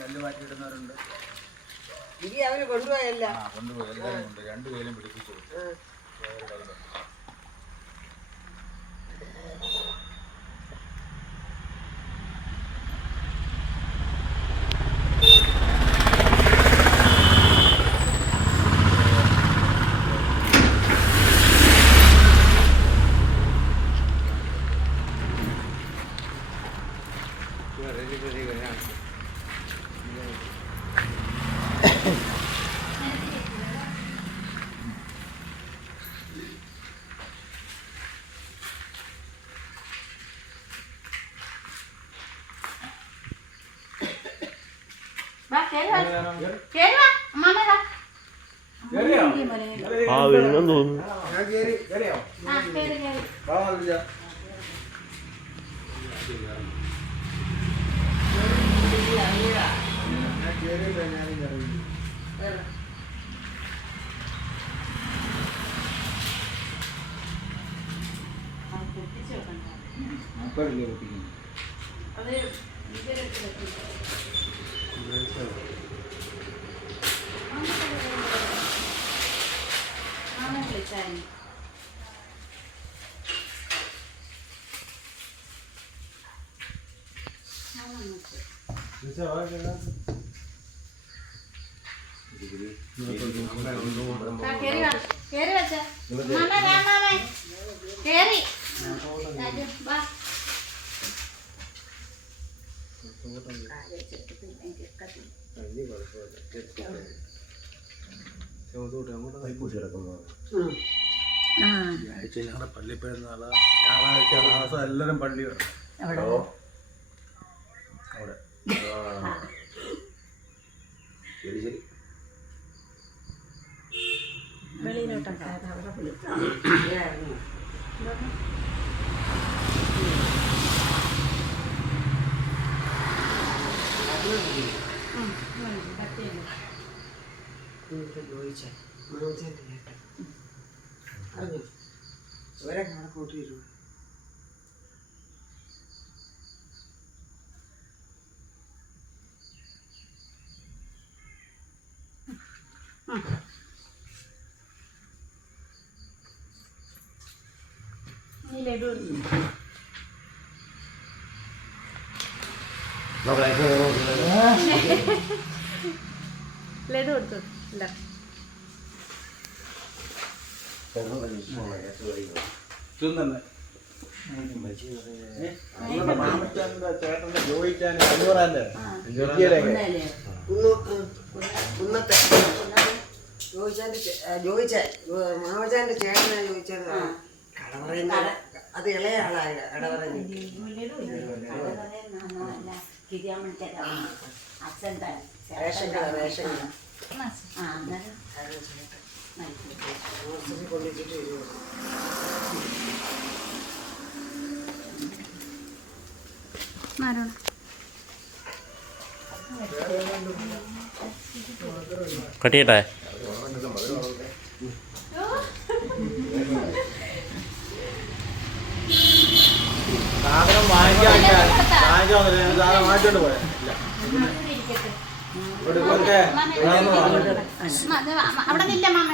കല്ല് മാറ്റിയിടുന്നവരുണ്ട്. ഇനി അവര് കൊണ്ടുപോയല്ല കൊണ്ടുപോയി എല്ലാവരും കൊണ്ട് 2 പേരും പിടിപ്പിച്ചു. വീഴുന്നു തോന്നുന്നു. ഞങ്ങളുടെ പള്ളി പെരുന്നാള് ഞായറാഴ്ച ദിവസം എല്ലാവരും പള്ളി വരണം അവിടെ. ശരി ശരി. അറിഞ്ഞു ഒരേ കണക്ക് കൂട്ടിയിരുന്നു. ലഡു കൊടുത്തു മാമച്ചാന്റെ ചേട്ടന്റെ ജോയിച്ചാന് അഞ്ഞൂറാന്റെ കുന്നത്തെ മാമച്ചാന്റെ ചേട്ടനാ ചോദിച്ചത്. കട പറയുന്ന അത് ഇളയ ആളായ കട പറയുന്നത്. റേഷൻ കട കൊണ്ടിട്ട് കട്ടിയട്ടെ. സാധനം വാങ്ങിച്ചോണ്ട് പോയ അവിടെ നില്ല മാമ.